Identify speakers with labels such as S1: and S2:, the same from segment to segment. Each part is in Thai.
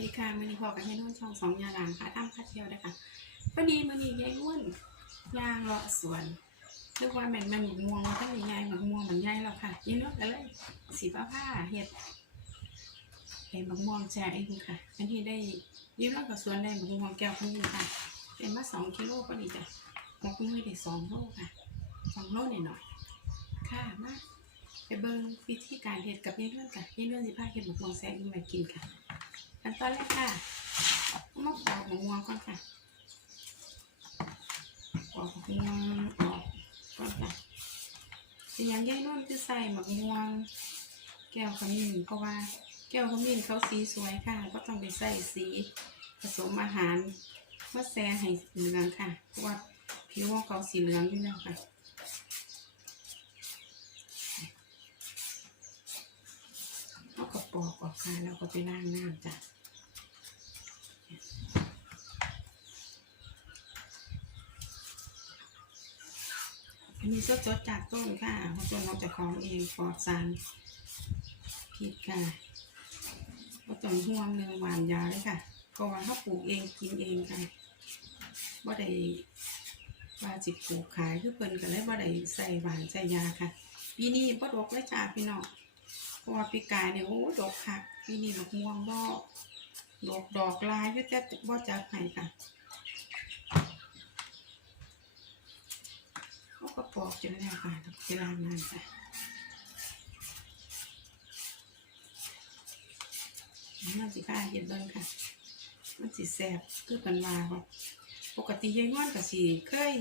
S1: ดีค่ะมือนี้พอกันให้นุ่นช่องสองยาหลานค่ะทำพัดเทียวนะคะพอดีมือนี้ยายอ้วนย่างเลาะสวนเรียกว่าแม่นแม่นหมกม่วงมาตั้งแต่ยายหมกม่วงเหมือนยายแล้วค่ะยายนุ่นก็เลยสีผ้าผ้าเห็ดเห็ดหมกม่วงแจกเองค่ะ อันที่ได้ยิ้มแล้วกับสวนได้หมกม่วงแก้วคนนี้ค่ะเป็นมาสองกิโลก็ดีจ้ะหมกม่วงได้สองโลค่ะสองโลหน่อยหน่อยๆค่ะมาไปเบิ่งวิธีการเห็ดกับยายนุ่นค่ะยายนุ่นสิพาเห็ดหมกม่วงแซ่บยิ่งมากินค่ะ ขั้นตอนแรกค่ะเอามาปอกมะม่วงก่อนค่ะปอกมะม่วงออกก่อนค่ะสิ่งอย่างย่ายนุ่นคือใส่หมะม่วง แก้วขมิ้นเพราะว่า แก้วขมิ้นเขาสีสวยค่ะ ก็ต้องไปใส่สีผสมอาหารมาแซ่ให้เหลืองค่ะ เพราะว่าผิวของเขาสีเหลืองอยู่แล้วค่ะ เอากระ ปอกออกค่ะแล้วก็ไปล้างน้ำจ้ะอันนี้สดๆจากต้นค่ะเพราะต้นเราจะของเองปลอดสารพิษค่ะก็ต้องห่วงเรื่องหวานยาเลยค่ะก็ว่าเขาปลูกเองกินเองค่ะบ่ได้ว่าจิปลูกขายคือเพิ่นก็เลยบ่ได้ใส่หวานใส่ยาค่ะปีนี้บ่ดกเลยจ้าพี่น้อง เพราะว่าปีกายเนี่ยโอ้ดอกค่ะปีนี้ดอกม่วงบ่ดอกดอกลายยู่แต่บ่จักให้ค่ะเขาก็ปอกจนแล้วค่ะต้องไปล้างน้ำค่ะมันสิผ้าเห็นเบิ้งค่ะ มันสิแสบคือกันว่าบ่ะปกติยายนวลก็สิเคย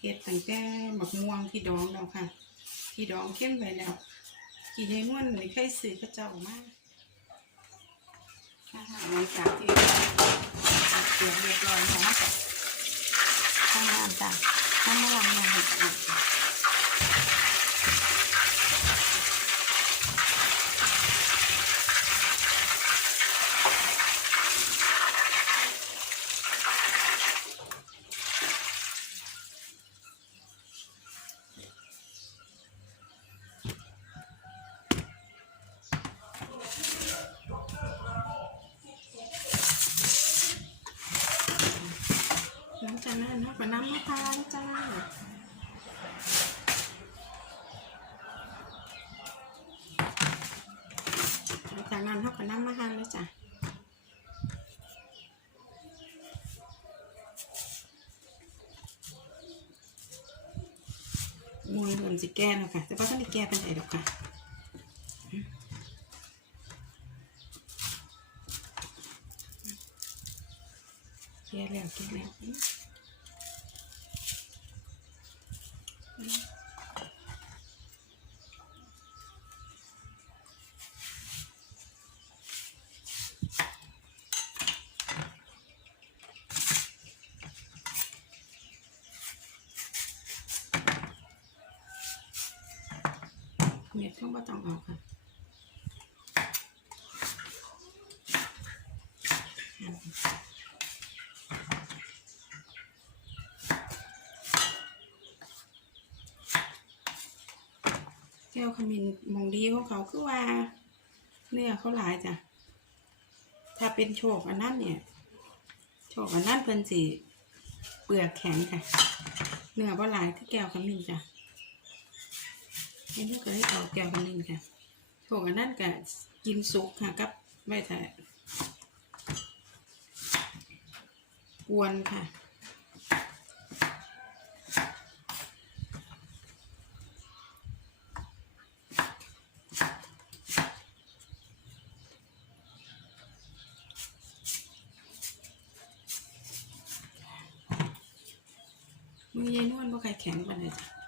S1: เฮ็ดตั้งแต่หมักม่วงที่ดองแล้วค่ะ ที่ดองเข้มไว้แล้ว กี่ยายนวลไม่เคยซื้อเขาเจ้ามากค่ะหลังจากที่ตัดเกลือเรียบร้อยแล้วก็ข้างล่างจ้ะข้างล่างเนี่ยเห็ดอีกหลังจาก น้ำมะพร้าวจ้าจากนั้นเขาก็น้ำมาหั่นเลยจ้ะมูลเหมือนสิแก้แล้วค่ะแต่ว่าท่านได้แก้เป็นไหนดอกค่ะแก้แล้วแก้แล้ว เม็ดต้องบ่ต้องเอาค่ะแก้วขมิ้นมองดีของเขาคือว่า เนื้อเขาหลายจ้ะ ถ้าเป็นโชคอันนั้นเนี่ย โชคอันนั้นเพิ่นสิเปลือกแข็งค่ะ เนื้อบ่หลายคือแก้วขมิ้นจ้ะ นี่ก็ได้เอาแก้วกันนึงค่ะพวกอันนั้นก็กินสุกค่ะกับไม่แต่กวนค่ะมือยายนวลว่าใครแข็งปานใดจ้ะ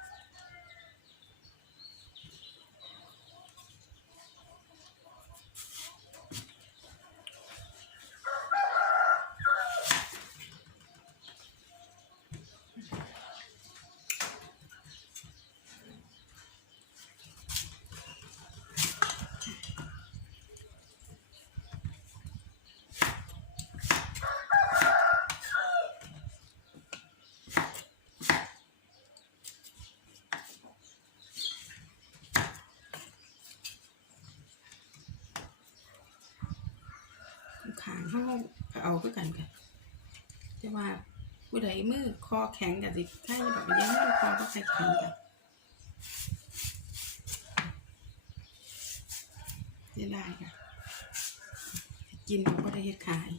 S1: คือกันค่ะแต่ว่าผู้ใดมือคอแข็งกับสิถ้าจะบอกว่ายังมือคอก็ใครแข็งกันได้ได้ค่ะกินเราก็ได้เฮ็ดขาย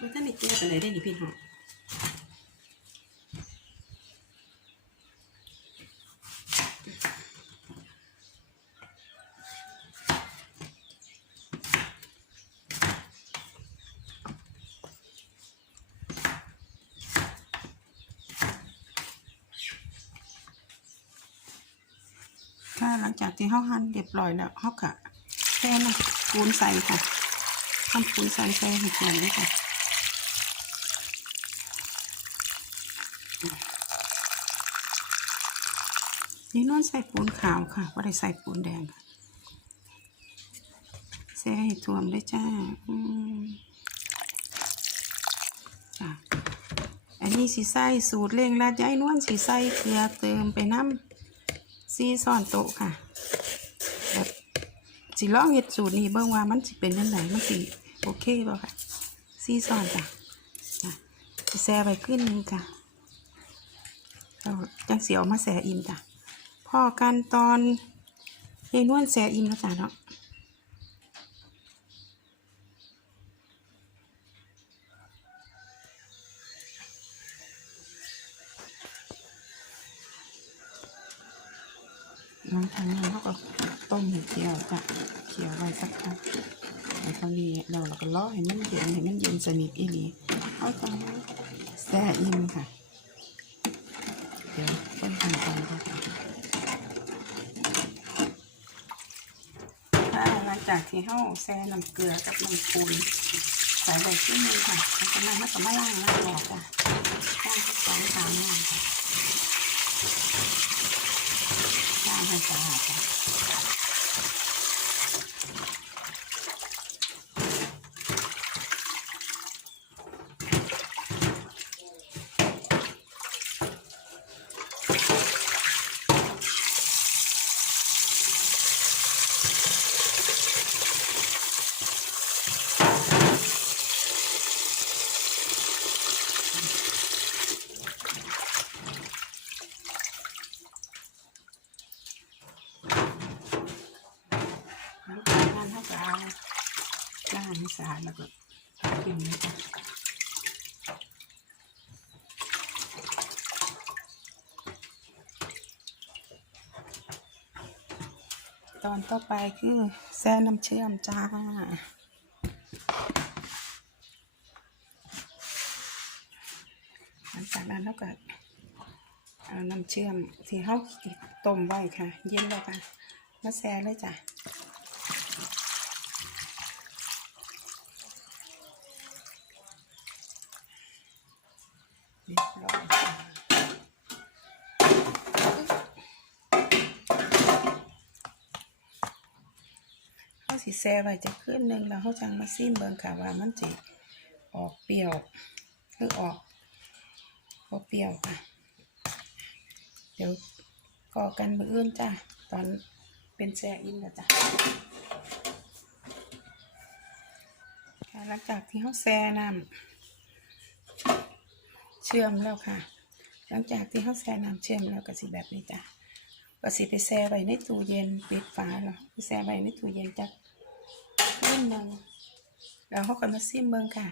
S1: ว่าท่านนี่เจออะไรได้นี่พี่น้องค่ะหลังจากที่เขาหั่นเรียบร้อยแล้วเขากะแค่น้ำปูนใส่ค่ะทำปูนใส่ใส่ให้แข็งด้วยค่ะ นี่น้อย ใส่ปูนขาวค่ะว่าได้ใส่ปูนแดงค่ะแซ่ให้ท่วมได้จ้าจ้ะอันนี้สีใส่สูตรเล่งลาดย้ายนวลสีใส่เกลือเติมไปน้ำซีซ่อนโตะค่ะแบบสิลองเห็ดสูตรนี้เบิ่งว่ามันสิเป็นยังไงมันสิโอเคบ่ค่ะซีซ่อนจ้ะจะแซ่ไปขึ้นนึงค่ะเจังเสียวมาแสอิมจ้ะ อกันตอนยายนวลแสอิมแล้วจ้ะเนาะน้องทางนั้นเขาก็ต้มให้เจียวจ้ะเคี่ยวไว้สักพักไอ้คราวนี้เราเราก็รอให้มันเย็นให้มันเย็นสนิทอีหลีเขาจะแสอิมค่ะ เดี๋ยวคนทำกันค่ะถ้าหลัง จากที่เข้าแซ่น้ำเกลือกับน้ำปูนใส่ใบขึ้นนึงค่ะหลังจากนั้นมันก็มาล้างล้างออกค่ะล้างสักสองสามน้ำค่ะล้างให้สะอาดค่ะหลังจากนั้นเขาก็เอาล้างให้สาแล้วก็กินเลยจ้ะตอนต่อไปคือแซ่น้ำเชื่อมจ้าหลังจากนั้นเราก็เอาน้ำเชื่อมที่เขาต้มไว้ค่ะ เย็นแล้วค่ะ มาแซ่เลยจ้ะเรียบร้อยจ้ะเขา สิแซ่ไว้จะขึ้นหนึ่งแล้วเขาจังมาซิมเบิ่งค่ะว่ามันจะออกเปรี้ยวหรือออกพอเปรี้ยวค่ะ เดี๋ยวก่อกันมืออื่นจ้ะตอนเป็นแซ่อินแล้วจ้ะหลังจากที่เขาแซ่น้ำเชื่อมแล้วค่ะ หลังจากที่เขาแซ่น้ำเชื่อมแล้วก็สิแบบนี้จ้ะก็สิไปแช่ไว้ในตู้เย็นปิดฝาแล้วไปแช่ไว้ในตู้เย็นจัก นิดนึงแล้วเขาก็มาซิมเบิ่งค่ะ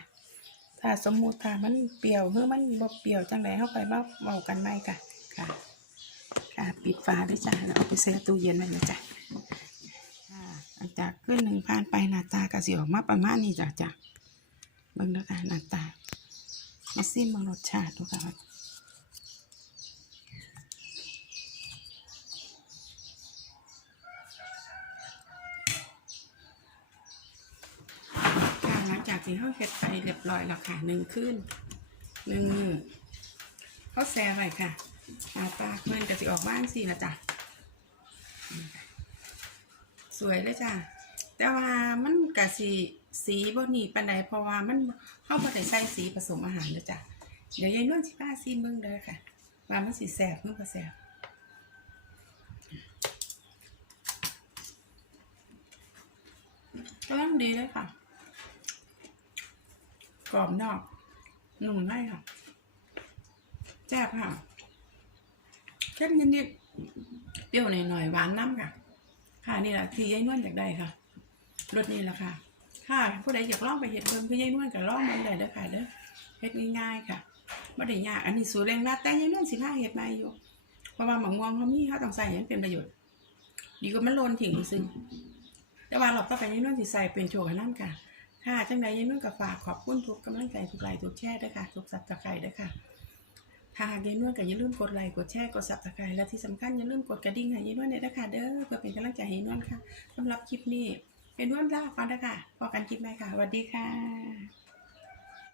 S1: ถ้าสมมุติถ้ามันเปรี้ยวหรือมันบ่เปรี้ยวจังไดเขาไปมาเว้ากันใหมค่ะ ค่ะค่ะปิดฝาด้วยจ้ะแล้วเอาไปแช่ตู้เย็นไว้เลยจ้ะค่ะหลังจากขึ้นหนึ่งผ่านไปหน้าตาก็สิออกมาประมาณนี้จ้ะจ้ะเบิ่งแล้วค่ะหน้าตามาซิมเบิ่งรสชาติดูค่ะว่าค่ะหลังจาก ที่เขาเฮ็ดไปเรียบร้อยแล้วค่ะหนึ่งคืนหนึ่งมือเขาแซ่ไว้ค่ะหน้าตาเพื่อนก็สิออกบ้านสิละจ้ะสวยเลยจ้ะแต่ว่ามันกะสีสีบนีปานใดเพราะว่ามันเฮาบ่ได้ใส่สีผสมอาหารเด้อจ้ะเดี๋ยวยายนวลสิพาซีเบิ่งเด้อค่ะว่ามันสิแซ่บหรือบ่แซ่บกำลังดีเลยค่ะ กรอบนอกนุ่มในค่ะแซ่บค่ะแค่นิดๆเปรี้ยวหน่อยๆหวานน้ำค่ะ ค่ะนี่แหละที่ยายนวลอยากได้ค่ะรสนี้แหละค่ะ ค่ะผู้ใดอยากลองไปเห็ดเบิ่งพี่ยายนวลก็ลองมันได้เด้อค่ะเด้อเฮ็ดง่ายๆค่ะบ่ได้ยากอันนี้สูตรเร่งรัดแต่ยายนวลสิพาเฮ็ดมาอยู่เพราะว่าหมักม่วงเขามีเขาต้องใส่ให้มันเป็นประโยชน์ ดีกว่ามันโลนทิ้งซึ่งแต่ว่าเราก็ไปยายนวลสิใส่เป็นโชว์กันนั่นค่ะ ค่ะจังใดยังนุ่นก็ฝากขอบคุณทุกกำลังใจทุกไลค์ทุกแชร์ด้วยค่ะทุกสับตะไคร้ด้วยค่ะถ้าหากยังนุ่นก็อย่าลืมกดไลค์กดแชร์กดสับตะไคร้และที่สำคัญอย่าลืมกดกระดิ่งให้ยังนุ่นด้วยนะคะเด้อเพื่อเป็นกำลังใจให้ยายนุ่นค่ะสำหรับคลิปนี้เป็นุ่นลาก่อนนะคะพอกันคลิปใหม่ค่ะสวัสดีค่ะ